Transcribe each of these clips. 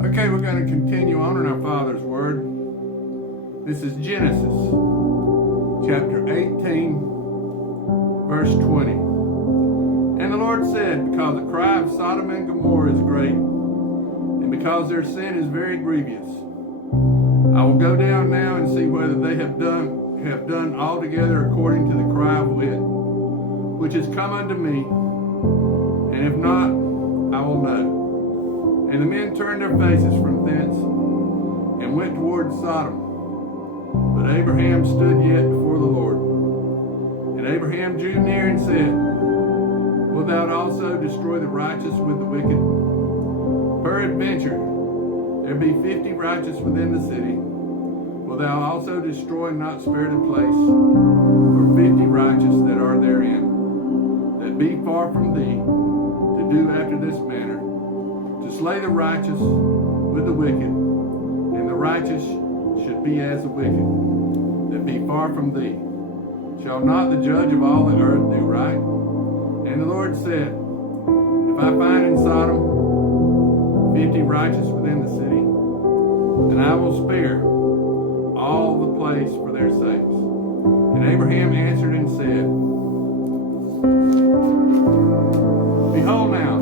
Okay, we're going to continue on in our Father's Word. This is Genesis, chapter 18, verse 20. And the Lord said, because the cry of Sodom and Gomorrah is great, and because their sin is very grievous, I will go down now and see whether they have done altogether according to the cry of it, which has come unto me, and if not, I will know. And the men turned their faces from thence, and went toward Sodom. But Abraham stood yet before the Lord. And Abraham drew near and said, wilt thou also destroy the righteous with the wicked? Peradventure, there be 50 righteous within the city. Wilt thou also destroy and not spare the place for 50 righteous that are therein, that be far from thee, to do after this manner, to slay the righteous with the wicked, and the righteous should be as the wicked, that be far from thee. Shall not the judge of all the earth do right? And the Lord said, if I find in Sodom 50 righteous within the city, then I will spare all the place for their sakes. And Abraham answered and said, behold now,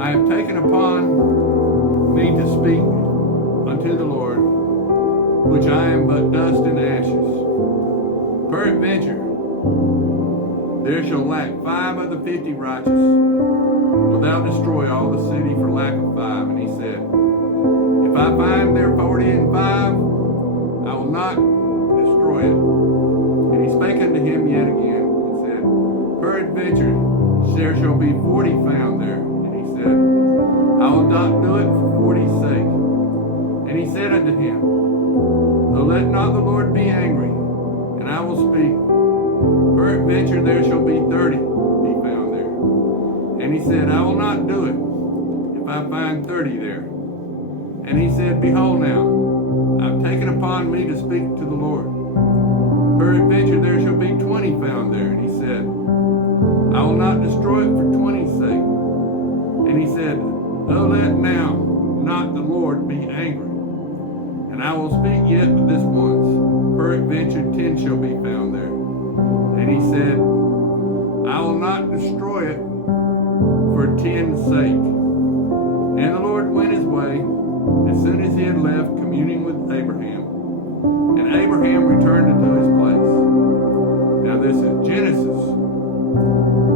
I have taken upon me to speak unto the Lord, which I am but dust and ashes. Peradventure, there shall lack 5 of the 50 righteous. Wilt thou destroy all the city for lack of 5? And he said, if I find there 40 and 5, I will not destroy it. And he spake unto him yet again, and said, peradventure, there shall be 40 found there. Said, I will not do it for 40's sake. And he said unto him, though let not the Lord be angry, and I will speak. Peradventure there shall be 30 be found there. And he said, I will not do it, if I find 30 there. And he said, behold now, I have taken upon me to speak to the Lord. Peradventure there shall be 20 found there. And he said, I will not destroy it for 20's sake. And he said, oh, let now not the Lord be angry, and I will speak yet but this once. Peradventure 10 shall be found there. And he said, I will not destroy it for 10's sake. And the Lord went his way as soon as he had left communing with Abraham. And Abraham returned into his place. Now this is Genesis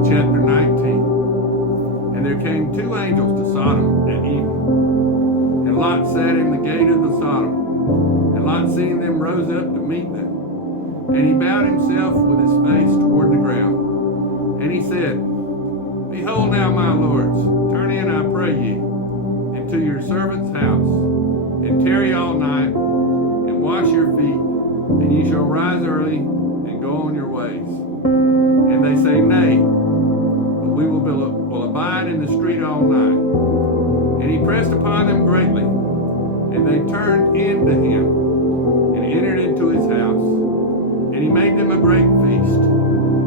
chapter 19. And there came 2 angels to Sodom at evening. And Lot sat in the gate of the Sodom. And Lot, seeing them, rose up to meet them. And he bowed himself with his face toward the ground. And he said, behold now, my lords, turn in, I pray ye, into your servant's house, and tarry all night, and wash your feet, and ye shall rise early, and go on your ways. And they say, nay, we will abide in the street all night. And he pressed upon them greatly, and they turned in to him, and entered into his house. And he made them a great feast,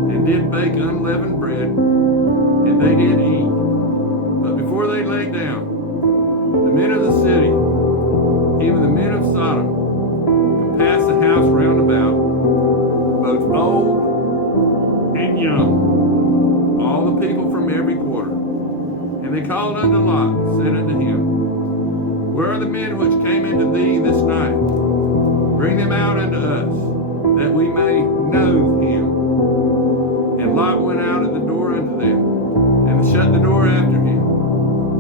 and did bake unleavened bread, and they did eat. But before they lay down, the men of the city, even the men of Sodom, compassed the house round about, both old and young, all the people from every quarter. And they called unto Lot, and said unto him, where are the men which came into thee this night? Bring them out unto us, that we may know him. And Lot went out at the door unto them, and shut the door after him,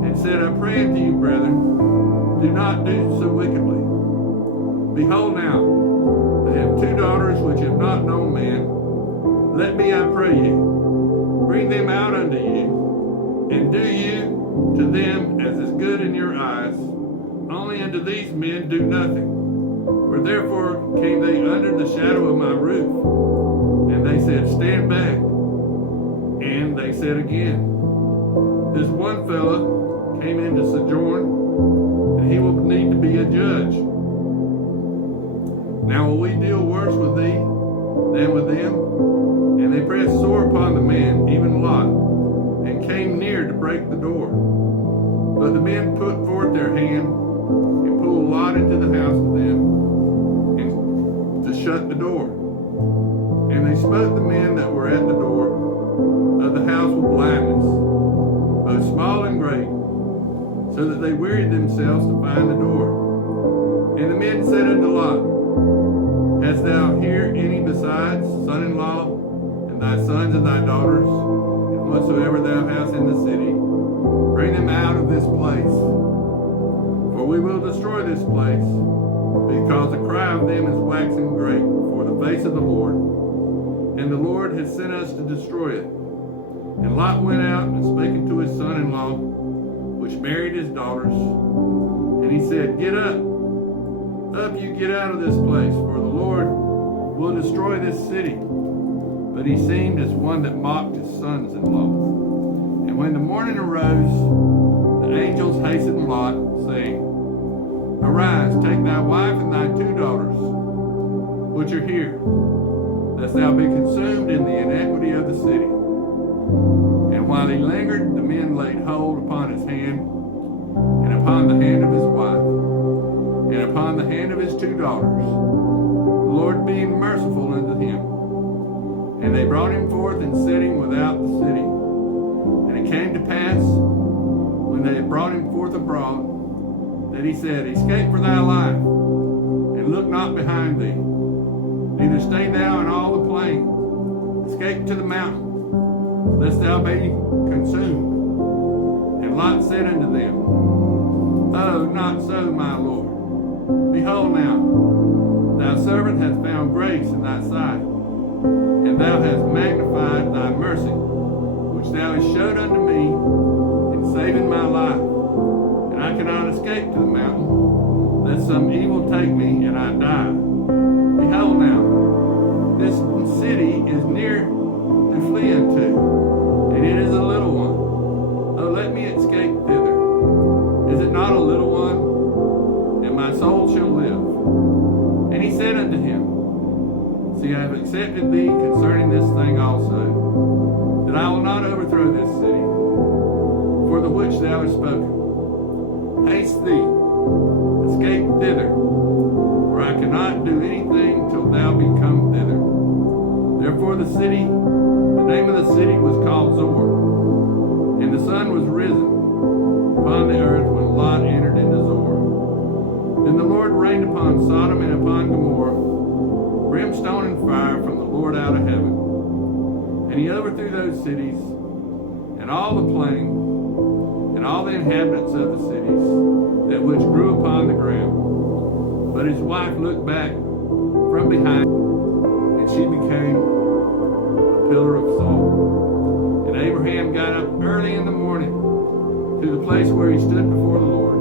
and said, I pray unto you, brethren, do not do so wickedly. Behold now, I have 2 daughters which have not known man. Let me, I pray you, bring them out unto you, and do you to them as is good in your eyes. Only unto these men do nothing. For therefore came they under the shadow of my roof. And they said, stand back. And they said again, this one fellow came in to sojourn, and he will need to be a judge. Now will we deal worse with thee than with them? And they pressed sore upon the man, even Lot, and came near to break the door. But the men put forth their hand and pulled Lot into the house of them, and to shut the door. And they smote the men that were at the door of the house with blindness, both small and great, so that they wearied themselves to find the door. And the men said unto Lot, Hast thou here any besides son-in-law, and thy sons and thy daughters, and whatsoever thou hast in the city? Bring them out of this place, for we will destroy this place, because the cry of them is waxing great before the face of the Lord, and the Lord has sent us to destroy it. And Lot went out and spake unto his son-in-law, which married his daughters, and he said, Get up, you get out of this place, for the Lord will destroy this city. But he seemed as one that mocked his sons-in-law. And when the morning arose, the angels hastened Lot, saying, Arise, take thy wife and thy 2 daughters, which are here, lest thou be consumed in the iniquity of the city. And while he lingered, the men laid hold upon his hand, and upon the hand of his wife, and upon the hand of his 2 daughters, the Lord being merciful unto him. And they brought him forth and set him without the city. And it came to pass, when they had brought him forth abroad, that he said, Escape for thy life, and look not behind thee, neither stay thou in all the plain. Escape to the mountain, lest thou be consumed. And Lot said unto them, Oh, not so, my Lord. Behold now, thy servant hath found grace in thy sight, and thou hast magnified thy mercy, which thou hast showed unto me in saving my life. And I cannot escape to the mountain, lest some evil take me and I die. Behold now, this city is near to flee unto, and it is a little one. Oh, let me escape thither. Is it not a little one? And my soul shall live. And he said unto him, See, I have accepted thee concerning this thing also, that I will not overthrow this city, for the which thou hast spoken. Haste thee, escape thither, for I cannot do anything till thou be come thither. Therefore the name of the city was called Zoar, and the sun was risen upon the earth when Lot entered into Zoar. Then the Lord rained upon Sodom and upon Gomorrah brimstone and fire from the Lord out of heaven. And he overthrew those cities, and all the plain, and all the inhabitants of the cities, that which grew upon the ground. But his wife looked back from behind, and she became a pillar of salt. And Abraham got up early in the morning to the place where he stood before the Lord,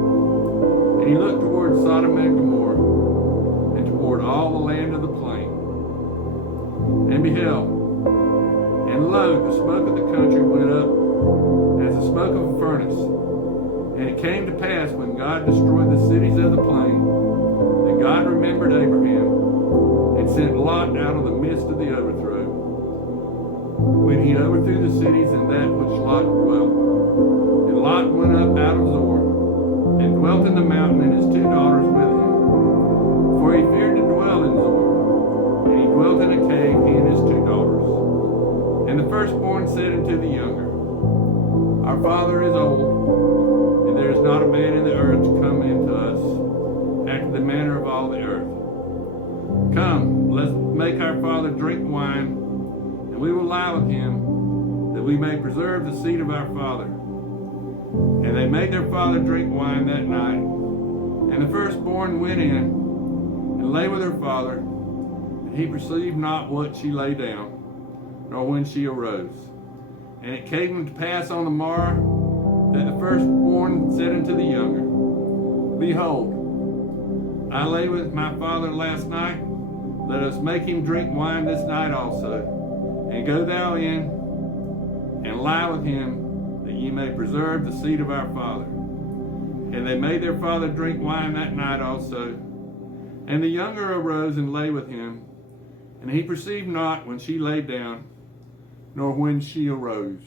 and he looked toward Sodom and Gomorrah, and toward all the land of the plain, and beheld, and lo, the smoke of the country went up as the smoke of a furnace. And it came to pass, when God destroyed the cities of the plain, that God remembered Abraham, and sent Lot out of the midst of the overthrow, when he overthrew the cities in that which Lot dwelt. And Lot went up out of Zoar, and dwelt in the mountain, and his 2 daughters with him. For he feared to dwell in Zoar, and he dwelt in a cave, he and his 2 daughters. And the firstborn said unto the younger, Our father is old, and there is not a man in the earth to come into us, after the manner of all the earth. Come, let's make our father drink wine, and we will lie with him, that we may preserve the seed of our father. And they made their father drink wine that night. And the firstborn went in, and lay with her father, and he perceived not what she lay down, nor when she arose. And it came to pass on the morrow, that the firstborn said unto the younger, Behold, I lay with my father last night, let us make him drink wine this night also, and go thou in, and lie with him, that ye may preserve the seed of our father. And they made their father drink wine that night also. And the younger arose and lay with him, and he perceived not when she lay down, nor when she arose.